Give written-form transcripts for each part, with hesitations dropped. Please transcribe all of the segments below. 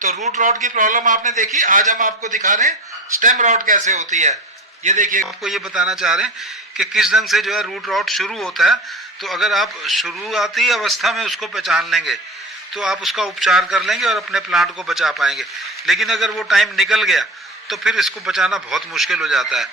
तो root rot की problem आपने देखी, आज हम आपको दिखा रहे हैं स्टेम रॉट कैसे होती है। ये देखिए, आपको ये बताना चाह रहे हैं कि किस ढंग से जो है रूट रॉट शुरू होता है। तो अगर आप शुरुआती अवस्था में उसको पहचान लेंगे तो आप उसका उपचार कर लेंगे और अपने प्लांट को बचा पाएंगे। लेकिन अगर वो टाइम निकल गया तो फिर इसको बचाना बहुत मुश्किल हो जाता है।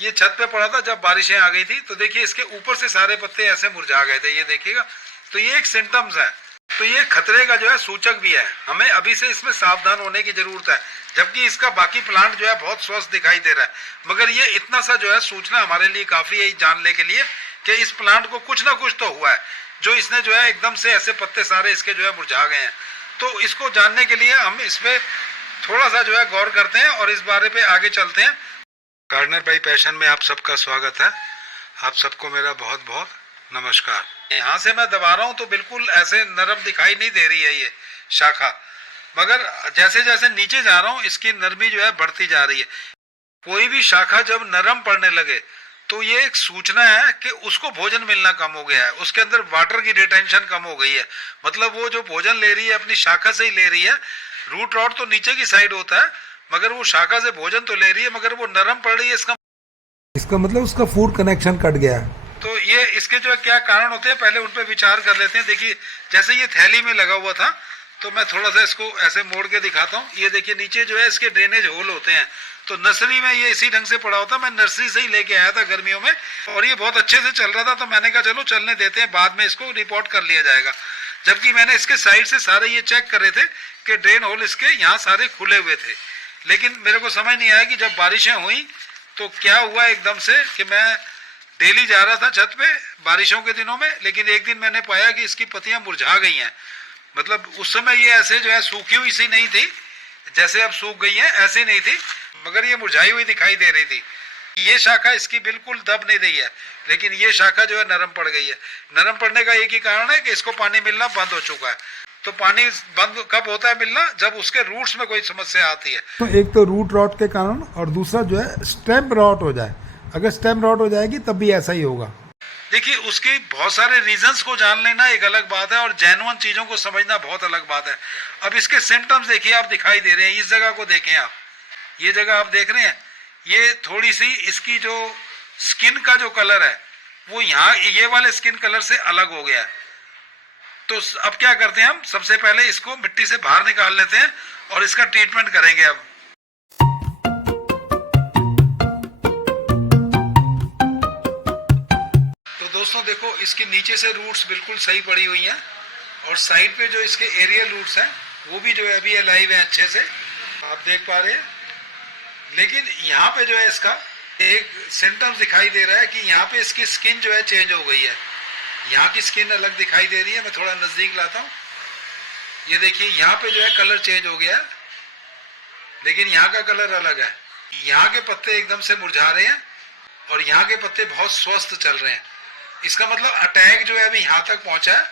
ये छत पे पड़ा था जब बारिशें आ गई थी, तो देखिए इसके ऊपर से सारे पत्ते ऐसे मुरझा गए थे, ये देखिएगा। तो ये एक सिम्टम्स है, तो ये खतरे का जो है सूचक भी है। हमें अभी से इसमें सावधान होने की जरूरत है, जबकि इसका बाकी प्लांट जो है बहुत स्वस्थ दिखाई दे रहा है। मगर ये इतना सा जो है सूचना हमारे लिए काफी है जानने के लिए कि इस प्लांट को कुछ ना कुछ तो हुआ है, जो इसने जो है एकदम से ऐसे पत्ते सारे इसके जो है मुरझा गए हैं। तो इसको जानने के लिए हम इस पे थोड़ा सा जो है गौर करते हैं और इस बारे पे आगे चलते हैं। गार्डनर बाई पैशन में आप सबका स्वागत है। आप सबको मेरा बहुत बहुत नमस्कार। यहाँ से मैं दबा रहा हूँ तो बिल्कुल ऐसे नरम दिखाई नहीं दे रही है ये शाखा, मगर जैसे जैसे नीचे जा रहा हूँ इसकी नरमी जो है बढ़ती जा रही है। कोई भी शाखा जब नरम पड़ने लगे तो ये एक सूचना है कि उसको भोजन मिलना कम हो गया है, उसके अंदर वाटर की रिटेंशन कम हो गई है। मतलब वो जो भोजन ले रही है अपनी शाखा से ही ले रही है। रूट रॉट तो नीचे की साइड होता है, मगर वो शाखा से भोजन तो ले रही है, मगर वो नरम पड़ रही है। इसका मतलब उसका फूड कनेक्शन कट गया है। तो ये इसके जो क्या कारण होते हैं पहले उन पर विचार कर लेते हैं। देखिए जैसे ये थैली में लगा हुआ था, तो मैं थोड़ा सा इसको ऐसे मोड़ के दिखाता हूँ। ये देखिए नीचे जो है इसके ड्रेनेज होल होते हैं। तो नर्सरी में ये इसी ढंग से पड़ा होता, मैं नर्सरी से ही लेके आया था गर्मियों में, और ये बहुत अच्छे से चल रहा था। तो मैंने कहा चलो चलने देते हैं, बाद में इसको रिपोर्ट कर लिया जाएगा। जबकि मैंने इसके साइड से सारे ये चेक करे थे कि ड्रेन होल इसके यहाँ सारे खुले हुए थे। लेकिन मेरे को समझ नहीं आया कि जब बारिशें हुई तो क्या हुआ एकदम से, कि मैं डेली जा रहा था छत पे बारिशों के दिनों में, लेकिन एक दिन मैंने पाया कि इसकी पत्तियां मुरझा गई हैं। मतलब उस समय ये ऐसे जो है सूखी हुई सी नहीं थी, जैसे अब सूख गई है ऐसे नहीं थी, मगर ये मुरझाई हुई दिखाई दे रही थी। ये शाखा इसकी बिल्कुल दब नहीं रही है, लेकिन ये शाखा जो है नरम पड़ गई है। नरम पड़ने का एक ही कारण है कि इसको पानी मिलना बंद हो चुका है। तो पानी बंद कब होता है मिलना, जब उसके रूट्स में कोई समस्या आती है। तो एक तो रूट रॉट के कारण, और दूसरा जो है स्टेम रॉट हो जाए। अगर स्टेम रॉट हो जाएगी तब भी ऐसा ही होगा। देखिए उसके बहुत सारे रीजंस को जान लेना एक अलग बात है, और जेन्युइन चीजों को समझना बहुत अलग बात है। अब इसके सिम्टम्स देखिए, आप दिखाई दे रहे हैं। इस जगह को देखें आप, ये जगह आप देख रहे हैं, ये थोड़ी सी इसकी जो स्किन का जो कलर है वो यहाँ ये वाले स्किन कलर से अलग हो गया है। तो अब क्या करते हैं, हम सबसे पहले इसको मिट्टी से बाहर निकाल लेते हैं और इसका ट्रीटमेंट करेंगे। अब तो दोस्तों देखो, इसके नीचे से रूट्स बिल्कुल सही पड़ी हुई हैं, और साइड पे जो इसके एरियल रूट्स हैं वो भी जो है अभी अलाइव हैं अच्छे से, आप देख पा रहे हैं। लेकिन यहाँ पे जो है इसका एक सिम्टम्स दिखाई दे रहा है कि यहाँ पे इसकी स्किन जो है चेंज हो गई है। यहाँ की स्किन अलग दिखाई दे रही है। मैं थोड़ा नजदीक लाता हूँ, ये देखिए यहाँ पे जो है कलर चेंज हो गया है, लेकिन यहाँ का कलर अलग है। यहाँ के पत्ते एकदम से मुरझा रहे हैं और यहाँ के पत्ते बहुत स्वस्थ चल रहे हैं। इसका मतलब अटैक जो है अभी यहाँ तक पहुंचा है।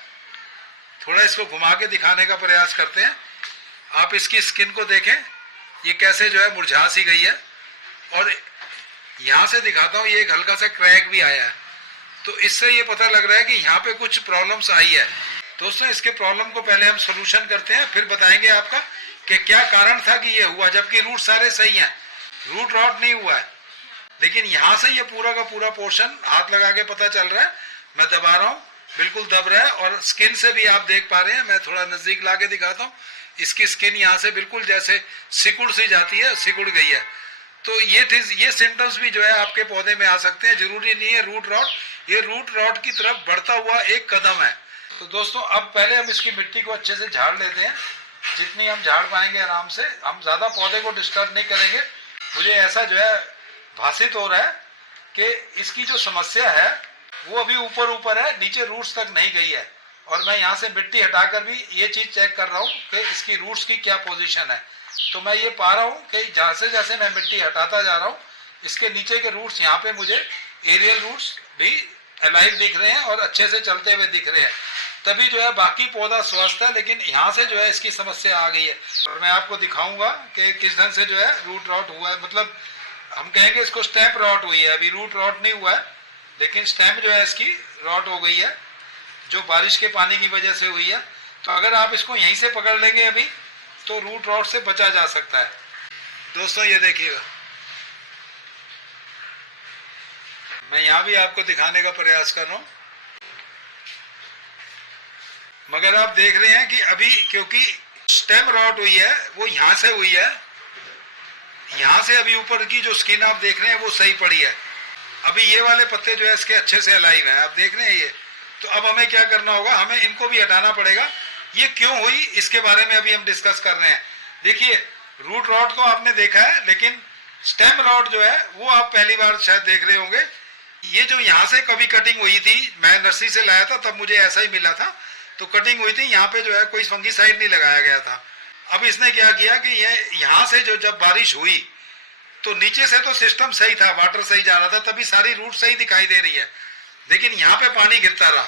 थोड़ा इसको घुमा के दिखाने का प्रयास करते हैं। आप इसकी स्किन को देखें, ये कैसे जो है मुरझा सी गई है, और यहाँ से दिखाता हूँ, ये एक हल्का सा क्रैक भी आया है। तो इससे ये पता लग रहा है कि यहाँ पे कुछ प्रॉब्लम्स आई है। दोस्तों इसके प्रॉब्लम को पहले हम सोल्यूशन करते हैं, फिर बताएंगे आपका कि क्या कारण था कि ये हुआ, जबकि रूट सारे सही हैं, रूट रॉट नहीं हुआ है। लेकिन यहाँ से ये पूरा का पूरा पोर्शन हाथ लगा के पता चल रहा है। मैं दबा रहा हूँ, बिल्कुल दब रहा है, और स्किन से भी आप देख पा रहे हैं। मैं थोड़ा नजदीक ला के दिखाता हूँ, इसकी स्किन यहाँ से बिल्कुल जैसे सिकुड़ सी जाती है, सिकुड़ गई है। तो ये सिम्टम्स भी जो है आपके पौधे में आ सकते हैं। जरूरी नहीं है रूट रॉट, ये रूट रॉट की तरफ बढ़ता हुआ एक कदम है। तो दोस्तों अब पहले हम इसकी मिट्टी को अच्छे से झाड़ लेते हैं, जितनी हम झाड़ पाएंगे आराम से। हम ज्यादा पौधे को डिस्टर्ब नहीं करेंगे। मुझे ऐसा जो है भासित हो रहा है कि इसकी जो समस्या है वो अभी ऊपर ऊपर है, नीचे रूट्स तक नहीं गई है। और मैं यहाँ से मिट्टी हटाकर भी ये चीज चेक कर रहा हूँ कि इसकी रूट्स की क्या पोजीशन है। तो मैं ये पा रहा हूँ कि जैसे जैसे मैं मिट्टी हटाता जा रहा हूँ, इसके नीचे के रूट्स यहाँ पे मुझे एरियल रूट्स भी अलाइव दिख रहे हैं और अच्छे से चलते हुए दिख रहे हैं। तभी जो है बाकी पौधा स्वस्थ है, लेकिन यहाँ से जो है इसकी समस्या आ गई है। और मैं आपको दिखाऊंगा कि किस ढंग से जो है रूट रॉट हुआ है। मतलब हम कहेंगे इसको स्टेम रॉट हुई है, अभी रूट रॉट नहीं हुआ है, लेकिन स्टेम जो है इसकी रॉट हो गई है, जो बारिश के पानी की वजह से हुई है। तो अगर आप इसको यहीं से पकड़ लेंगे अभी, तो रूट रॉट से बचा जा सकता है। दोस्तों ये देखिएगा, मैं यहाँ भी आपको दिखाने का प्रयास कर रहा हूँ, मगर आप देख रहे हैं कि अभी क्योंकि स्टेम रॉट हुई है वो यहाँ से हुई है, यहाँ से अभी ऊपर की जो स्किन आप देख रहे हैं वो सही पड़ी है। अभी ये वाले पत्ते जो है इसके अच्छे से अलाइव हैं, आप देख रहे हैं ये। तो अब हमें क्या करना होगा, हमें इनको भी हटाना पड़ेगा। ये क्यों हुई इसके बारे में अभी हम डिस्कस कर रहे हैं। देखिए रूट रॉट तो आपने देखा है, लेकिन स्टेम रॉट जो है वो आप पहली बार शायद देख रहे होंगे। ये जो यहाँ से कभी कटिंग हुई थी, मैं नर्सरी से लाया था तब मुझे ऐसा ही मिला था, तो कटिंग हुई थी यहाँ पे जो है कोई फंगीसाइड नहीं लगाया गया था। अब इसने क्या किया कि ये यहाँ से जो जब बारिश हुई तो नीचे से तो सिस्टम सही था, वाटर सही जा रहा था, तभी सारी रूट सही दिखाई दे रही है। लेकिन यहाँ पे पानी गिरता रहा,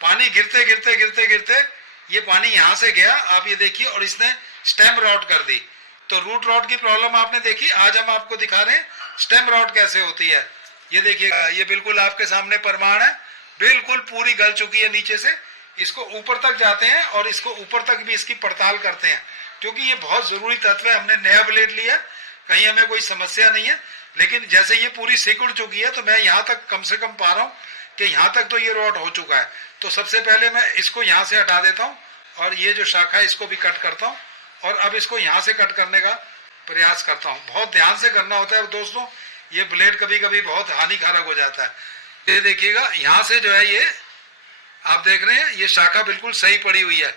पानी गिरते गिरते गिरते गिरते ये पानी यहाँ से गया, आप ये देखिए, और इसने स्टेम रॉट कर दी। तो रूट रॉट की प्रॉब्लम आपने देखी। आज हम आपको दिखा रहे हैं स्टेम रॉट कैसे होती है। ये देखिए, ये बिल्कुल आपके सामने प्रमाण है, बिल्कुल पूरी गल चुकी है नीचे से। इसको ऊपर तक जाते हैं और इसको ऊपर तक भी इसकी पड़ताल करते हैं, क्योंकि ये बहुत जरूरी तत्व है। हमने नया ब्लेड लिया, कहीं हमें कोई समस्या नहीं है, लेकिन जैसे ये पूरी सिकुड़ चुकी है तो मैं यहाँ तक कम से कम पा रहा हूँ कि यहाँ तक तो ये रॉट हो चुका है। तो सबसे पहले मैं इसको यहाँ से हटा देता हूँ और ये जो शाखा है इसको भी कट करता हूँ, और अब इसको यहाँ से कट करने का प्रयास करता हूँ। बहुत ध्यान से करना होता है दोस्तों, ये ब्लेड कभी कभी बहुत हानिकारक हो जाता है। ये देखिएगा, यहाँ से जो है ये आप देख रहे हैं ये शाखा बिल्कुल सही पड़ी हुई है।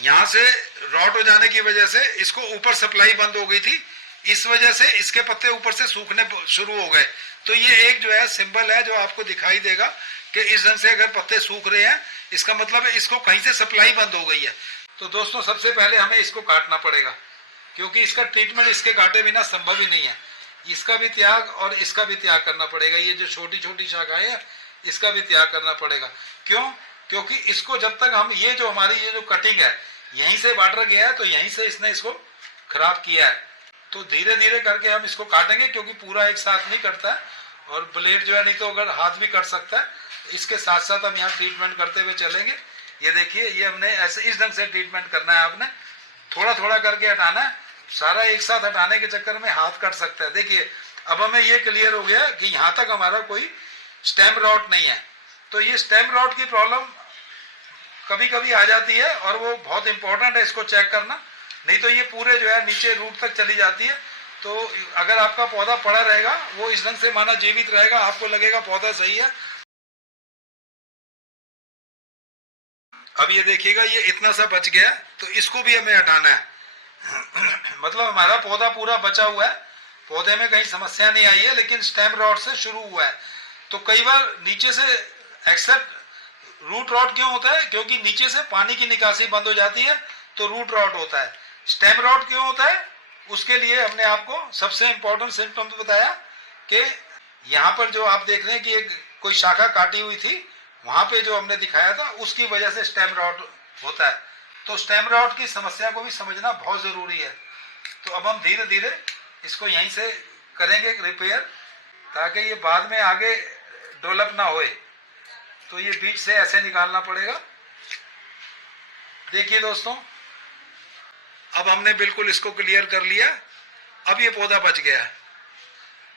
यहाँ से रॉट हो जाने की वजह से इसको ऊपर सप्लाई बंद हो गई थी, इस वजह से इसके पत्ते ऊपर से सूखने शुरू हो गए। तो ये एक जो है सिंबल है जो आपको दिखाई देगा कि इस ढंग से अगर पत्ते सूख रहे हैं, इसका मतलब है इसको कहीं से सप्लाई बंद हो गई है। तो दोस्तों सबसे पहले हमें इसको काटना पड़ेगा, क्योंकि इसका ट्रीटमेंट इसके काटे बिना संभव ही नहीं है। इसका भी त्याग और इसका भी त्याग करना पड़ेगा। ये जो छोटी छोटी शाखाएं हैं इसका भी त्याग करना पड़ेगा। क्यों? क्योंकि इसको जब तक हम ये जो हमारी ये जो कटिंग है यहीं से वाटर गया है, तो यहीं से इसने इसको खराब किया है। तो धीरे धीरे करके हम इसको काटेंगे, क्योंकि पूरा एक साथ नहीं कटता है, और ब्लेड जो है नहीं तो अगर हाथ भी कट सकता है। इसके साथ साथ हम यहाँ ट्रीटमेंट करते हुए चलेंगे। ये देखिए, ये हमने ऐसे इस ढंग से ट्रीटमेंट करना है। आपने थोड़ा थोड़ा करके हटाना है, सारा एक साथ हटाने के चक्कर में हाथ कट सकता है। देखिए अब हमें ये क्लियर हो गया कि यहाँ तक हमारा कोई स्टेम रॉट नहीं है। तो ये स्टेम रॉट की प्रॉब्लम कभी कभी आ जाती है, और वो बहुत इंपॉर्टेंट है इसको चेक करना, नहीं तो ये पूरे जो है नीचे रूट तक चली जाती है। तो अगर आपका पौधा पड़ा रहेगा वो इस ढंग से माना जीवित रहेगा, आपको लगेगा पौधा सही है। अब ये देखिएगा, ये इतना सा बच गया, तो इसको भी हमें हटाना है। मतलब हमारा पौधा पूरा बचा हुआ है, पौधे में कहीं समस्या नहीं आई है, लेकिन स्टेम रॉट से शुरू हुआ है। तो कई बार नीचे से एक्सेप्ट रूट रॉट क्यों होता है? क्योंकि नीचे से पानी की निकासी बंद हो जाती है, तो रूट रॉट होता है। स्टेम रॉट क्यों होता है? उसके लिए हमने आपको सबसे इंपॉर्टेंट सिम्टम बताया कि यहाँ पर जो आप देख रहे हैं कि एक कोई शाखा काटी हुई थी, वहां पे जो हमने दिखाया था, उसकी वजह से स्टेम रॉट होता है। तो स्टेम रॉट की समस्या को भी समझना बहुत जरूरी है। तो अब हम धीरे धीरे इसको यहीं से करेंगे रिपेयर, ताकि ये बाद में आगे डेवलप ना होए। तो ये बीच से ऐसे निकालना पड़ेगा। देखिए दोस्तों, अब हमने बिल्कुल इसको क्लियर कर लिया। अब ये पौधा बच गया है।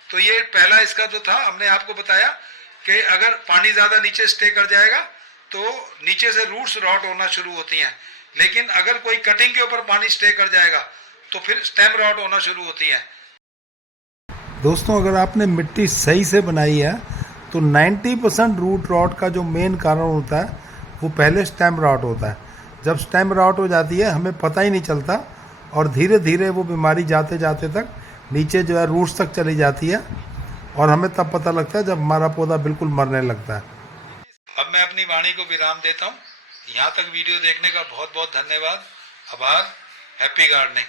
तो ये पहला इसका जो था, हमने आपको बताया कि अगर पानी ज्यादा नीचे स्टे कर जाएगा तो नीचे से रूट्स रॉट होना शुरू होती हैं, लेकिन अगर कोई कटिंग के ऊपर पानी स्टे कर जाएगा तो फिर स्टेम रॉट होना शुरू होती है। दोस्तों, अगर आपने मिट्टी सही से बनाई है तो 90% रूट रॉट का जो मेन कारण होता है वो पहले स्टेम रॉट होता है। जब स्टेम रॉट हो जाती है हमें पता ही नहीं चलता, और धीरे धीरे वो बीमारी जाते जाते तक नीचे जो है रूट्स तक चली जाती है, और हमें तब पता लगता है जब हमारा पौधा बिल्कुल मरने लगता है। अब मैं अपनी वाणी को विराम देता हूँ। यहाँ तक वीडियो देखने का बहुत बहुत धन्यवाद। आभार। Happy gardening.